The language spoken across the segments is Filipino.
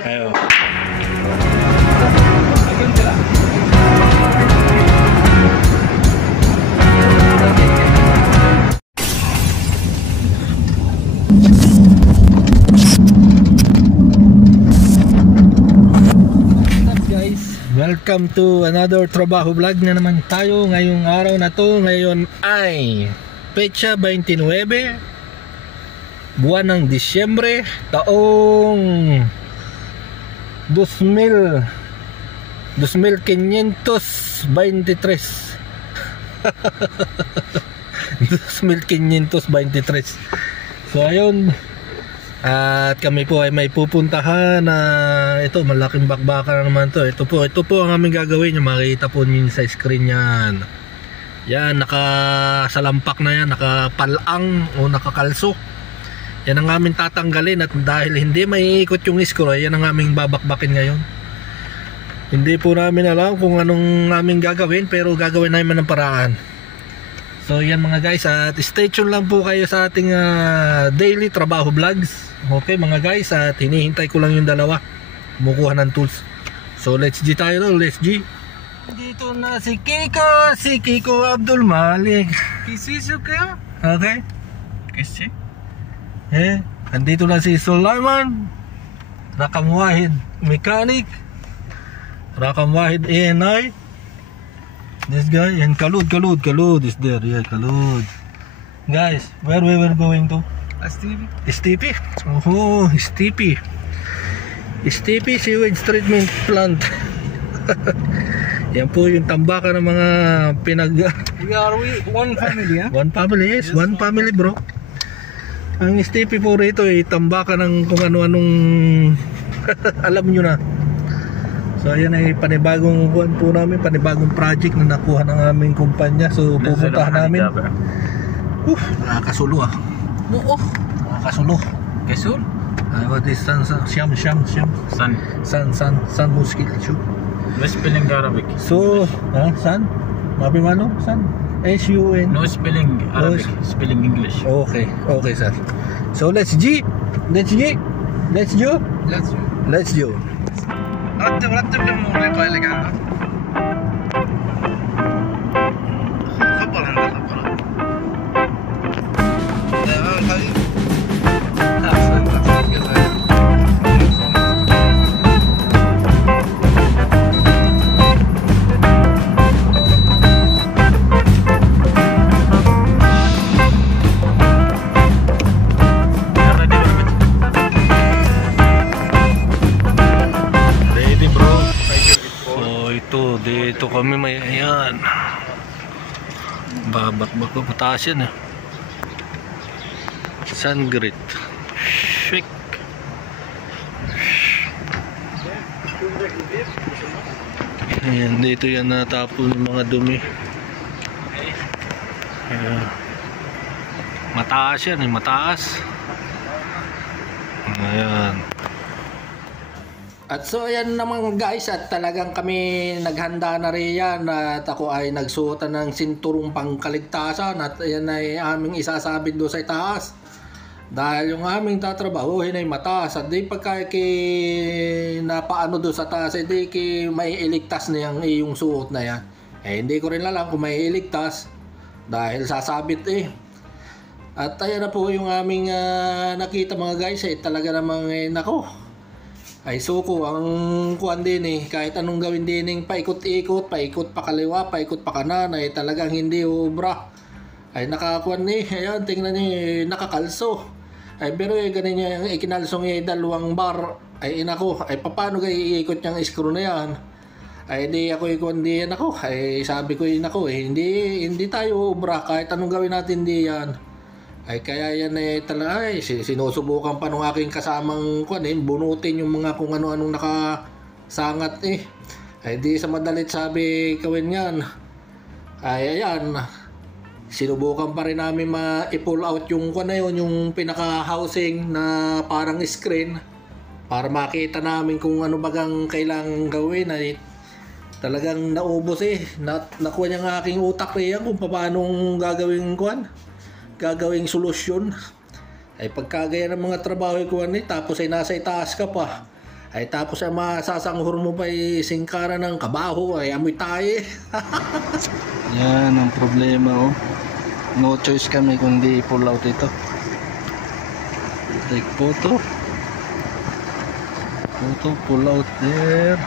Ayo. Welcome to another trabaho vlog na naman tayo ngayong araw na to. Ngayon ay petsa 29 buwan ng Disyembre taong 2523 2523. So ayun, at kami po ay may pupuntahan na ito, malaking bakbakan na naman to. Ito po ang aming gagawin. Yung makikita po ninyo sa screen yan. Yan, nakasalampak na yan, nakapalang o nakakalso. Yan ang aming tatanggalin, at dahil hindi maiikot yung screw, yan ang aming babakbakin ngayon. Hindi po namin alam kung anong aming gagawin, pero gagawin namin ng paraan. So yan mga guys, at stay tuned lang po kayo sa ating daily trabaho vlogs. Okay mga guys, at hinihintay ko lang yung dalawa kumukuha ng tools. So let's G tayo doon, let's G. Dito na si Kiko Abdul Malik. Kisisi kayo? Okay. Kisi? Andito na si Sulaiman Rakam Wahid Mechanic, Rakam Wahid ANI. This guy, and Kalud is there. Yeah, Kalud. Guys, where we were going to? Stipi. Oh, Stipi Sewage Treatment Plant. Yan po yung tambakan ng mga We are one family, huh? One family, yes. One family, bro. Ang Stipi po rito ay tambakan ng kung ano-anong alam nyo na. So ayan ay panibagong buwan po namin, panibagong project na nakuha ng aming kumpanya. So pupuntahan namin. Nakakasulo ah. Oo. Nakakasulo. Kesul? What is San Muskil shoot. No spelling Arabic. So, San? Mabi mano? San? S-U-N. No spelling Arabic, spelling English. Okay, sir. So let's go. رتب الأمور اللي قايل لك عنها. خبر عند الخبر. تمام حبيبي. Dito kami may ayan, babakbak ko pataas yan eh. Sangrit shake. Ayan, dito yan natapon yung mga dumi. Ayan. Mataas yan eh, mataas. Ayan. At so ayan naman guys, at talagang kami naghanda na rin yan, at ako ay nagsuotan ng sinturong pangkaligtasan, at ayan ay aming isasabit doon sa itaas. Dahil yung aming tatrabahuhin ay mataas, at di pagka napaano doon sa taas, di may iligtas na yung suot na yan. Hindi ko rin alam kung may iligtas dahil sasabit eh. At ayan na po yung aming nakita mga guys, talaga namang nako. Ay suko ang kuan din eh, kahit anong gawin din paikot pa kaliwa, paikot pa kanan, ay talagang hindi ubra. Ay nakakuan eh, ayan tingnan niyo, nakakalso. Ay pero ganin niya yung ikinalsong dalawang bar, ay inako, ay paano kayo iikot yung screw na yan? Ay di ako ikuan di yan ako, ay sabi ko inako hindi tayo ubra kahit anong gawin natin di yan. Ay kaya yan talaga ay sinusubukan pa ng aking kasamang bunutin yung mga kung ano-anong nakasangat eh. Ay di sa madalit sabi gawin yan. Ay ayan, sinubukan pa rin namin ma-pull out yung yung pinaka-housing na parang screen para makita namin kung ano bagang kailangang gawin. Ay talagang naubos eh. Nakuha niya ng aking utak riyan kung paano gagawing solusyon. Ay pagkagaya ng mga trabaho ko tapos ay nasa itaas ka pa, Ay tapos ay masasanghur mo pa singkara ng kabaho ay amoy tayo. Yan ang problema oh. No choice kami kundi pull out ito. Take photo. Photo, pull out there.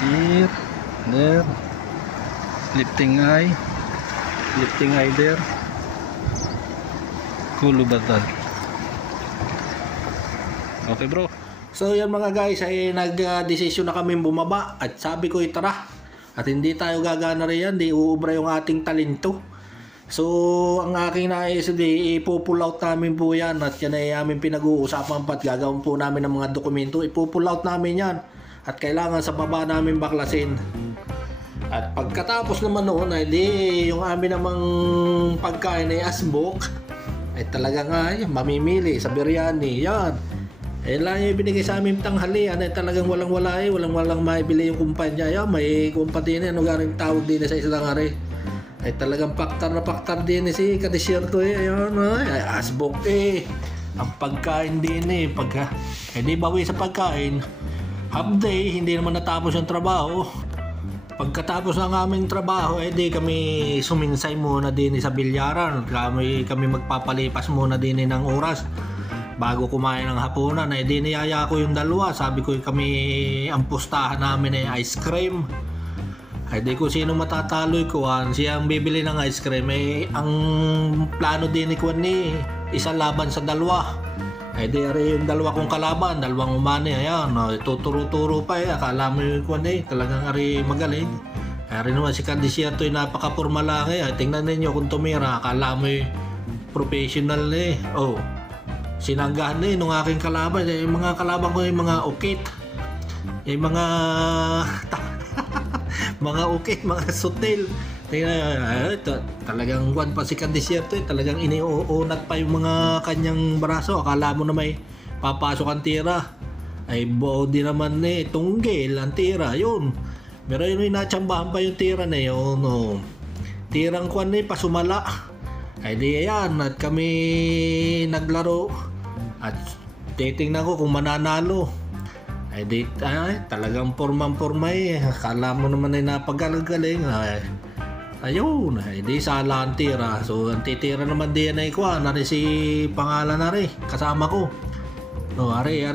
Here. There. Lifting eye. Lifting eye there. Kulubatan. Okay bro. So yan mga guys ay nag-desisyon na kami bumaba at sabi ko tara at hindi tayo gagana riyan, di uubra yung ating talento. So ang aking nais di ipo-pull out namin po yan at yan ay aming pinag-uusapan pa at gagawin po namin ng mga dokumento. Ipo-pull out namin yan at kailangan sa baba namin baklasin. At pagkatapos naman noon ay di yung amin namang pagkain ay asbok ay talaga nga mamimili sa biryani yan. Eh lang yung binigay sa aming tanghalian ay talagang walang-wala walang-walang maibili yung kumpanya. Yan, may kumpanya ano garing tawag din sa isang hari. Ay talagang paktar na paktar din si kadesierto ayun ay asbok ang pagkain din pagka di bawi sa pagkain half day hindi naman natapos yung trabaho. Pagkatapos ng aming trabaho di kami suminsay muna din sa bilyaran. Kami magpapalipas muna din ng oras bago kumain ng hapunan. Di niyaya ko yung dalawa, sabi ko kami ang pustahan namin ay ice cream. Di ko sino matataloy ko siyang bibili ng ice cream ang plano din ni Kwan isang laban sa dalawa. Di yung dalawa kong kalaban, dalawang umani ayan, tuturo-turo pa akala mo yung Kwan talagang ari magaling. Ari naman si kadesierto napaka-formal lang tingnan ninyo kung tumira akala mo professional oh. Sinanggahan nung aking kalaban yung mga kalaban ko yung mga ukit yung mga mga ukit, mga sutil. Talagang Kwan pa si kadesierto talagang iniuunat pa yung mga kanyang braso akala mo na may papasok ang tira ay body naman tunggil ang tira yun. Pero yun natsambahan pa yung tira na yun tirang Kwan pasumala ay di yan at kami naglaro at titingnan ko kung mananalo ay di talagang porma akala mo naman ay napagagaling ayun di sala ang tira. So ang titira naman din ay Kwan ari si pangalan ari kasama ko ari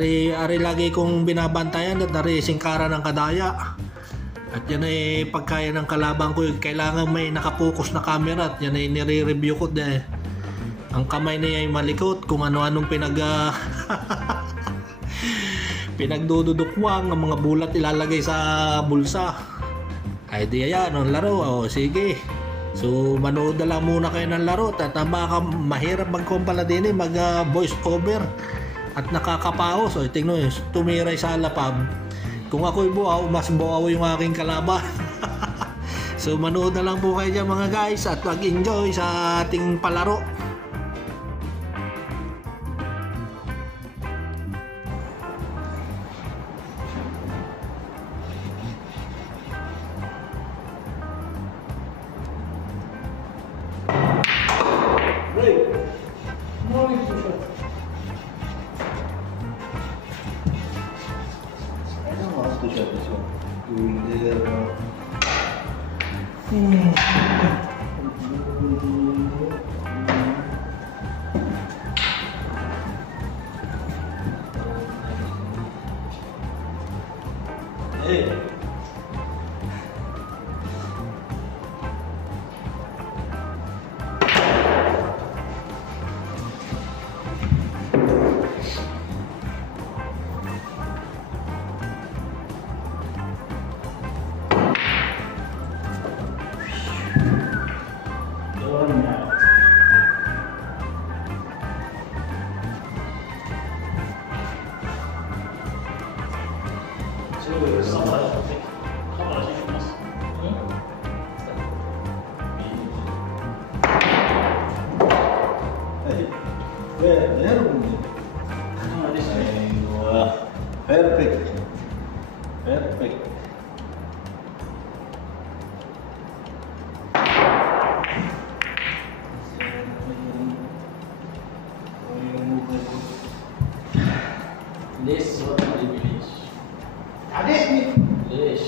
lagi kong binabantayan at ari singkara ng kadaya. At yan ay pagkaya ng kalabang ko kailangan may nakapokus na camera at yan ay nire-review ko ang kamay niya ay malikot kung ano-anong pinagdududukwang ang mga bulat ilalagay sa bulsa. Ay di ayan ang laro sige. So manood na lang muna kayo ng laro at baka mahirap magkumpala din mag voice over at nakakapaos tingnan tumiray sa lapab. Kung ako'y buaw, mas buaw yung aking kalaban. So manood na lang po kayo dyan mga guys at mag-enjoy sa ating palaro. Perfect. Perfect. ليش صوت حبيبي ليش؟ عادي. ليش؟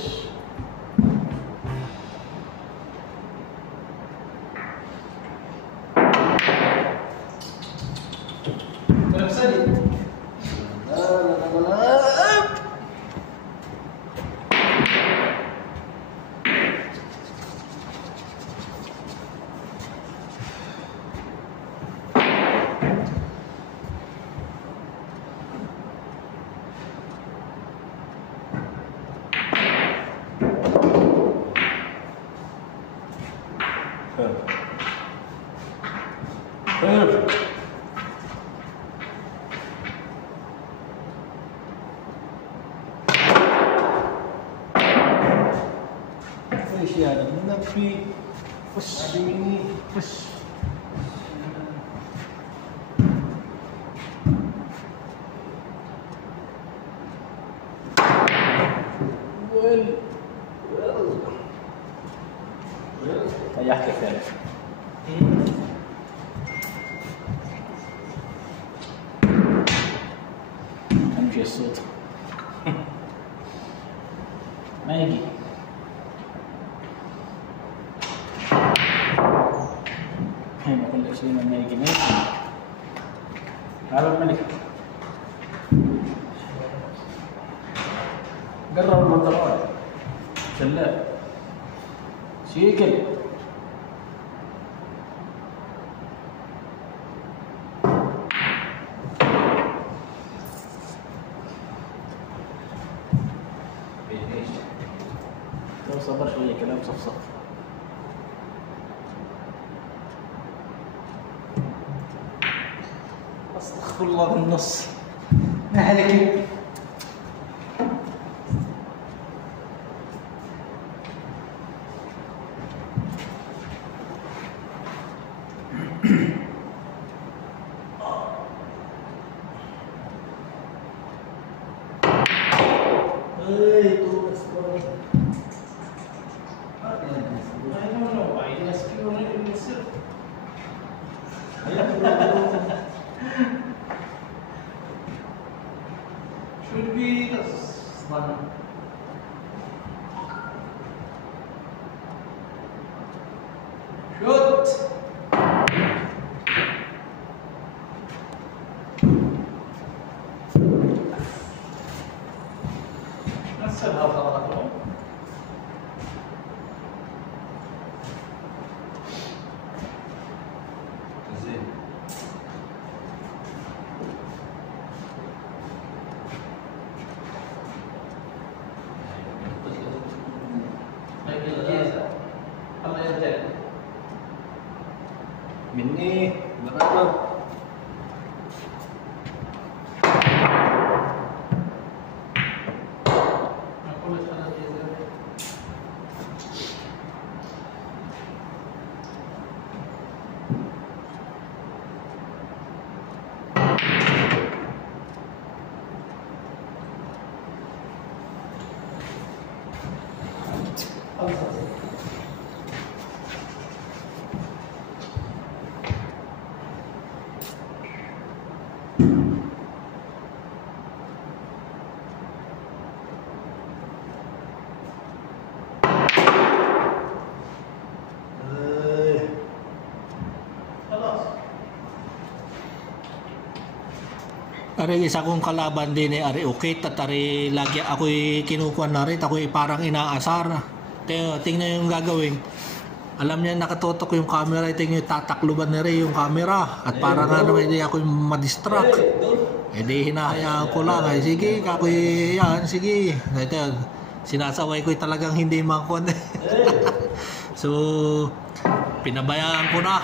ايش يعني؟ نفي وش مني وش ريحت الثالث. امشي الصوت. ما يجي. ما اقول لك شيء ما يجي. ما يجي. هذا الملك. قرب المنطقات. شلال. شيكل. لو صبر شوية كلام صفصف. استغفر الله بالنص. ما هلك. should be this one. Shoot. نسبها خطأ. زين. الله يرجع مني برافو. Ari isa kong kalaban din eh, ari ukit at ari lagi ako'y kinukuha na rin, ako'y parang inaasar. Tingnan yung gagawin. Alam niya nakatutok yung camera, tingnan yung tatakluban na rin yung camera. At parang ano, hindi ako'y madistract. Eh di hinahayaan ko lang, ay sige, ako'y yan, sige. Ito, sinasaway ko'y talagang hindi makon. So, pinabayaan ko na.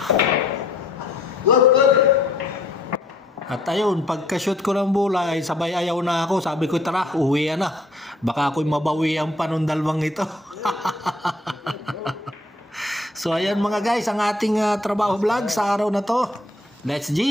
At ayun, pagka-shoot ko ng bola, ay sabay ayaw na ako. Sabi ko, tara, uwi na. Baka ako'y mabawian pa nung dalawang ito. So ayan mga guys, ang ating trabaho vlog sa araw na to. Let's G!